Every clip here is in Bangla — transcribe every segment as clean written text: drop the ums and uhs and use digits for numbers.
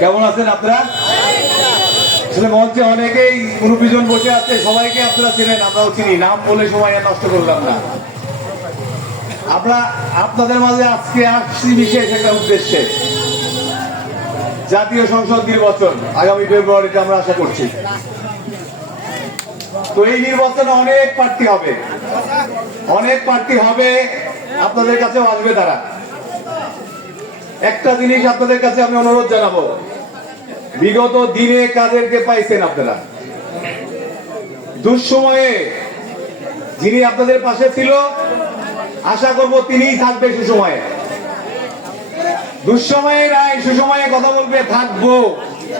কেমন আছেন আপনারা? আসলে মঞ্চে অনেকেই মুরব্বীজন বসে আছে, সবাইকে আপনারা চেনেন, আমরাও চিনি, নাম বলে সময় নষ্ট করলাম না। আমরা আপনাদের মাঝে আজকে আসছি বিশেষ একটা উদ্দেশ্যে। জাতীয় সংসদ নির্বাচন আগামী ফেব্রুয়ারিতে আমরা আশা করছি। তো এই নির্বাচনে অনেক প্রার্থী হবে, আপনাদের কাছেও আসবে তারা। একটা জিনিস আপনাদের কাছে আমি অনুরোধ জানাবো, বিগত দিনে কাদেরকে পাইছেন আপনারা? দুঃসময়ে যিনি আপনাদের পাশে ছিল, আশা করব তিনিই থাকবে সুসময়ে। দুঃসময়ে নাই, সুসময়ে কথা বলবে, থাকবো,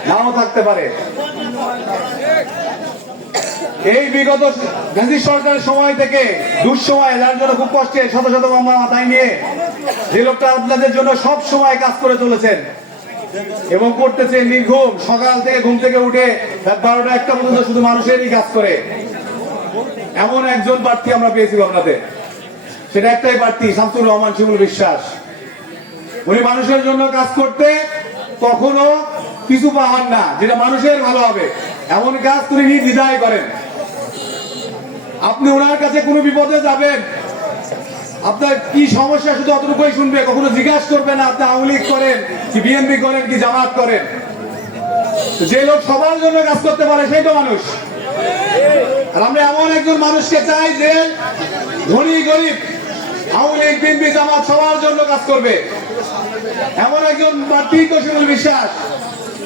নাও থাকতে পারে। এই বিগত গান্ধী সরকারের সময় থেকে দুঃসময়, যার জন্য খুব কষ্টে শত শত মামলা মাথায় নিয়ে যে লোকটা আপনাদের জন্য সব সময় কাজ করে চলেছেন এবং করতেছে নির্ঘুম, সকাল থেকে ঘুম থেকে উঠে রাত 12টা-1টা পর্যন্ত শুধু মানুষেরই কাজ করে, এমন একজন প্রার্থী আমরা পেয়েছি আপনাদের। সেটা একটাই প্রার্থী, শামসুর রহমান শিমুল বিশ্বাস। উনি মানুষের জন্য কাজ করতে কখনো কিছু পাওয়ান না, যেটা মানুষের ভালো হবে এমন কাজ তিনি নির্দ্বিধায় করেন। আপনি ওনার কাছে কোনো বিপদে যাবেন, আপনার কি সমস্যা শুধু অতটুকুই শুনবে, কখনো জিজ্ঞাসা করবে না আপনি আওয়ামী লীগ করেন কি বিএনপি করেন কি জামাত করেন। যে লোক সবার জন্য কাজ করতে পারে সেই তো মানুষ। আর আমরা এমন একজন মানুষকে চাই যে ধনী গরিব, আওয়ামী লীগ বিএনপি জামাত সবার জন্য কাজ করবে, এমন একজন প্রার্থী শিমুল বিশ্বাস।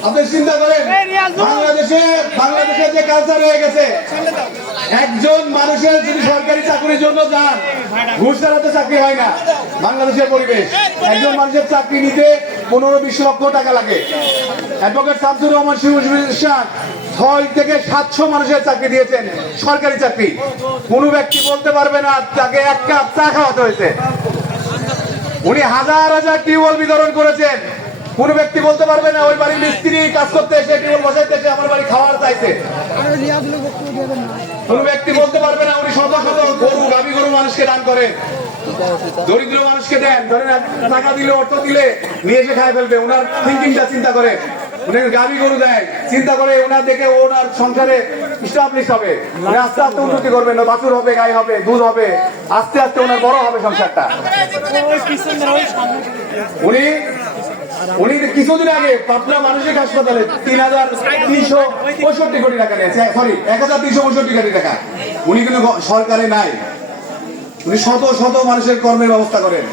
আপনি চিন্তা করেন, বাংলাদেশে যে কালচার হয়ে গেছে, একজন মানুষের যদি সরকারি চাকরির জন্য যান, ঘুষ ছাড়া তো চাকরি হয় না। বাংলাদেশের পরিবেশ, একজন মানুষের চাকরি নিতে 15-20 লক্ষ টাকা লাগে। অ্যাডভোকেট শামসুর রহমান শিমুল বিশ্বাস 6 থেকে 700 মানুষের চাকরি দিয়েছেন, সরকারি চাকরি। কোনো ব্যক্তি বলতে পারবে না তাকে 1 কাপ চা খাওয়াতে হয়েছে। উনি হাজার হাজার টিউবওয়েল বিতরণ করেছেন, কোন ব্যক্তি বলতে পারবে না ওই বাড়ির মিস্ত্রি কাজ করতে এসে টিউবওয়েল বসাইতেছে, আমার বাড়ি খাওয়ার চাইছে। কোন ব্যক্তি বলতে পারবে না উনি শত শত গরু, গাভী গরু মানুষকে দান করেন, দরিদ্র মানুষকে দেন। ধরেন টাকা দিলে, অর্থ দিলে নিয়ে এসে খাই ফেলবে, ওনার থিঙ্কিংটা চিন্তা করে। উনি গাভী গরু দেয়, চিন্তা করে ওনার দেখে ওনার সংসারে স্টাবলিশ হবে, আস্তে আস্তে উন্নতি করবে, বাছুর হবে, গাই হবে, দুধ হবে, আস্তে আস্তে ওনার বড় হবে সংসারটা। উনি কিছুদিন আগে পাবনা মানসিক হাসপাতালে 3,365 কোটি টাকা নিয়েছে, সরি 1,365 কোটি টাকা। উনি কিন্তু সরকারে নাই, উনি শত শত মানুষের কর্মের ব্যবস্থা করেন,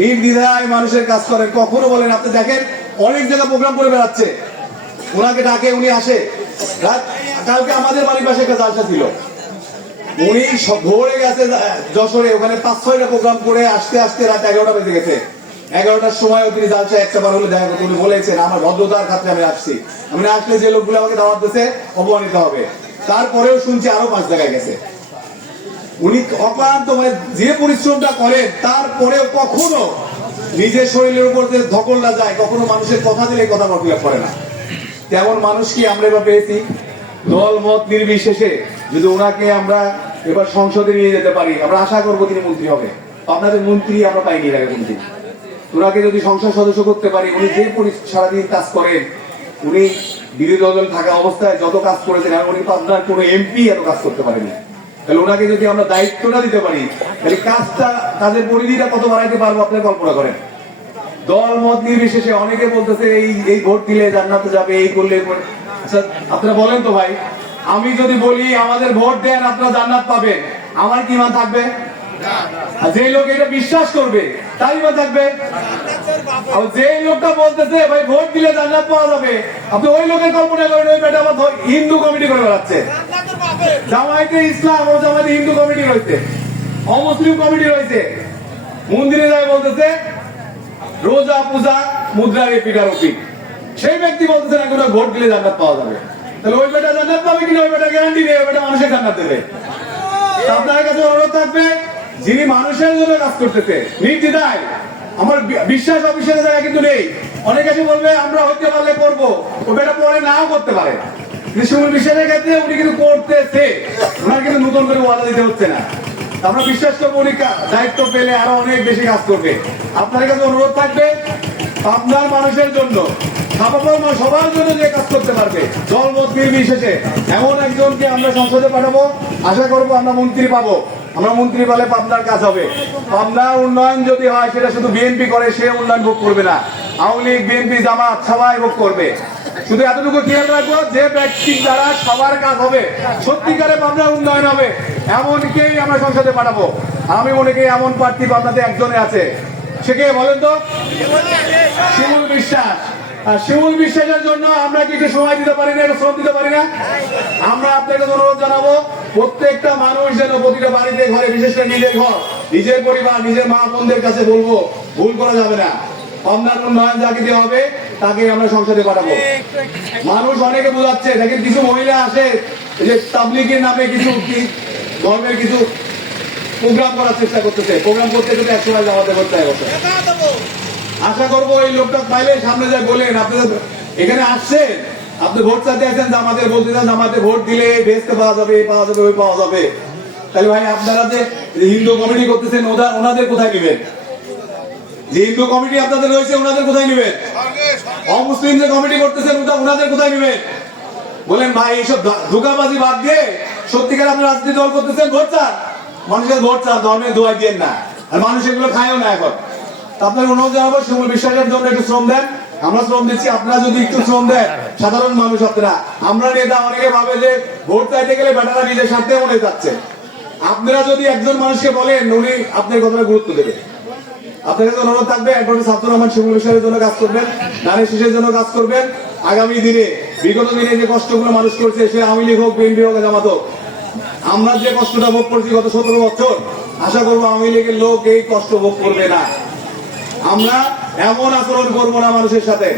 নির্দ্বিধায় মানুষের কাজ করেন। কখনো বলেন, আপনি দেখেন অনেক জায়গায় প্রোগ্রাম করে বেড়াচ্ছে, ওনাকে ডাকে, উনি আসে। কালকে আমাদের বাড়ির পাশে একটা জালসা ছিল, উনি ভোরে গেছে যশোরে, ওখানে 5-6টা প্রোগ্রাম করে আসতে আসতে রাত 11টা বেজে গেছে। 11টার সময় তিনি জালসা একটাবার হলে দেখা করতে, উনি বলেছেন আমার ভদ্রতার খাতে আমি আসছি, আমি না আসলে যে লোকগুলো আমাকে দাওয়াত দিয়েছে অপমানিত হবে। তারপরেও শুনছি আরো 5 জায়গায় গেছে। উনি অক্লান্ত, মানে যে পরিশ্রমটা করেন, তারপরেও কখনো নিজের শরীরের উপর যে ধকলটা যায়, কখনো মানুষের কথা দিলে কথা বরকিলাপ করে না। তেমন মানুষ কি আমরা এবার পেয়েছি? দল মত নির্বিশেষে যদি ওনাকে আমরা এবার সংসদে নিয়ে যেতে পারি, আমরা আশা করবো তিনি মন্ত্রী হবে। আপনাদের মন্ত্রী আমরা পাইনি আগে মন্ত্রী। ওনাকে যদি সংসদ সদস্য করতে পারি, উনি যে সারাদিন কাজ করেন, উনি বিরোধী দল থাকা অবস্থায় যত কাজ করেছেন, উনি আপনার কোনো এমপি এত কাজ করতে পারেনি। তাহলে ওনাকে যদি আমরা দায়িত্বটা দিতে পারি, তাহলে কাজের পরিধিটা কত বাড়াইতে পারবো আপনি কল্পনা করেন। দল মত নির্বিশেষে অনেকে বলতেছে এই ভোট দিলে জান্নাতে যাবে, এই করলে। আচ্ছা আপনারা বলেন তো ভাই, আমি যদি বলি আমাদের ভোট দেন আপনারা জান্নাত পাবেন, আমার কি ইমান থাকবে? যে লোক এটা বিশ্বাস করবে তার ইমান থাকবে। যে লোকটা বলতেছে ভাই ভোট দিলে জান্নাত পাওয়া যাবে, আপনি ওই লোকের কল্পনা করেন ওই বেটা আবার হিন্দু কমিটি করে বেড়াচ্ছে। জামায়াতে ইসলাম ও জামায়াতে হিন্দু কমিটি রয়েছে, অমুসলিম কমিটি রয়েছে, মন্দিরে যায় বলতেছে রোজা পূজা মুদ্রাকে পিটারপি। সেই ব্যক্তি বলতেছে না কোনো ভোট দিলে জান্নাত পাওয়া যাবে। তাহলে ওই বেটা জান্নাত পাবে কিনা, ওই বেটা গ্যারান্টি নেই, ওই বেটা মানুষের জান্নাত দেবে। আপনার কাছে অনুরোধ থাকবে, যিনি মানুষের জন্য কাজ করতেছে নির্দ্বিধায়, আমার বিশ্বাস অবিশ্বাসের জায়গা কিন্তু নেই। অনেকে এসে বলবে আমরা হইতে পারলে করবো, ওটা পরে নাও করতে পারে। শিমুল বিশ্বাসের ক্ষেত্রে উনি কিন্তু করতেছে, ওনার কিন্তু নতুন করে ওয়াদা দিতে হচ্ছে না। আমরা বিশ্বাস করবো উনি দায়িত্ব পেলে আরো অনেক বেশি কাজ করবে। আপনার কাছে অনুরোধ থাকবে, আপনার মানুষের জন্য সবার জন্য যে কাজ করতে পারবে দল মত নির্বিশেষে এমন একজনকে আমরা সংসদে পাঠাবো। আশা করবো আমরা মন্ত্রী পাবো। আমরা মন্ত্রী পেলে পাবনার কাজ হবে। পাবনার উন্নয়ন যদি হয় সেটা শুধু বিএনপি করে, সে উন্নয়ন ভোগ করবে না, আওয়ামী লীগ, বিএনপি, জামাত সবাই ভোগ করবে। শুধু এতটুকু খেয়াল রাখবো, যে ব্যক্তির দ্বারা সবার কাজ হবে, সত্যিকারে পাবনার উন্নয়ন হবে, এমনকেই আমরা সংসদে পাঠাবো। আমি মনে করি এমন প্রার্থী পাবনাতে একজনে আছে। সে কে বলেন তো? শিমুল বিশ্বাস। আর শিমুল বিশ্বাসের জন্য আমরা কি একটু সময় দিতে পারি না, একটু শ্রম দিতে পারি না? আমরা আপনাকে অনুরোধ জানাবো, প্রত্যেকটা মানুষ যেন প্রতিটা বাড়িতে, ঘরে, বিশেষ করে নিজের ঘর, নিজের পরিবার, নিজের মা বোনদের কাছে বলবো, ভুল করা যাবে না। পাবনার উন্নয়ন যাকে দিয়ে হবে তাকে আমরা সংসদে পাঠাবো। মানুষ অনেকে বোঝাচ্ছে, দেখেন কিছু মহিলা আসে যে তাবলিগের নামে কিছু ধর্মের কিছু প্রোগ্রাম করার চেষ্টা করতেছে। প্রোগ্রাম করতে করতে একসময় জামাতে করতে হয়। আশা করবো এই লোকটা পাইলে সামনে যায় বলেন, আপনাদের এখানে আসছেন, আপনি ভোট চাইতে আসছেন, জামাতে বলতে চান জামাতে ভোট দিলে ভেস্তে পাওয়া যাবে, পাওয়া যাবে, ওই পাওয়া যাবে। তাহলে ভাই আপনারা যে হিন্দু কমিটি করতেছেন ওনাদের কোথায় নেবেন? যে হিন্দু কমিটি আপনাদের রয়েছে ওনাদের কোথায় নেবেন? অমুসলিম যে কমিটি করতেছেন ওনাদের কোথায় নেবেন? বলেন ভাই এইসব ধোঁকাবাজি বাদ দিয়ে সত্যিকার আপনি রাজনীতি দল করতেছেন, ভোট চান, মানুষের ভোট চান, ধর্মের দোয়াই দিয়েন না। আর মানুষ এগুলো খায়ও না এখন। আপনার অনুরোধ জানাবো, শিমুল বিশ্বাসের জন্য একটু শ্রম দেন। আমরা শ্রম দিচ্ছি, আপনারা যদি একটু শ্রম দেন, সাধারণ মানুষ আপনারা, আমরা নেতা অনেকে ভাবে যে ভোট চাইতে গেলে বেটারা নিজের স্বার্থে মনে যাচ্ছে। আপনারা যদি একজন মানুষকে বলেন, উনি আপনার কথাটা গুরুত্ব দেবে। আপনার কাছে অনুরোধ থাকবে, একবার ছাত্র রহমান শিমুল বিশ্বাসের জন্য কাজ করবেন, নারী শিশুর জন্য কাজ করবেন। আগামী দিনে, বিগত দিনে যে কষ্টগুলো মানুষ করছে, সে আওয়ামী লীগ হোক, বিএনপি হোক, জামাত হোক, আমরা যে কষ্টটা ভোগ করছি গত 17 বছর, আশা করবো আওয়ামী লীগের লোক এই কষ্ট ভোগ করবে না। আমরা এমন আচরণ করবো না মানুষের সাথে।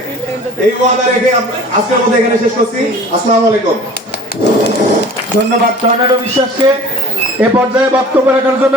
এই ওয়াদা রেখে আজকের মধ্যে এখানে শেষ করছি। আসসালামু আলাইকুম। ধন্যবাদ টর্নেডো বিশ্বাসকে এ পর্যায়ে বক্তব্য রাখার জন্য।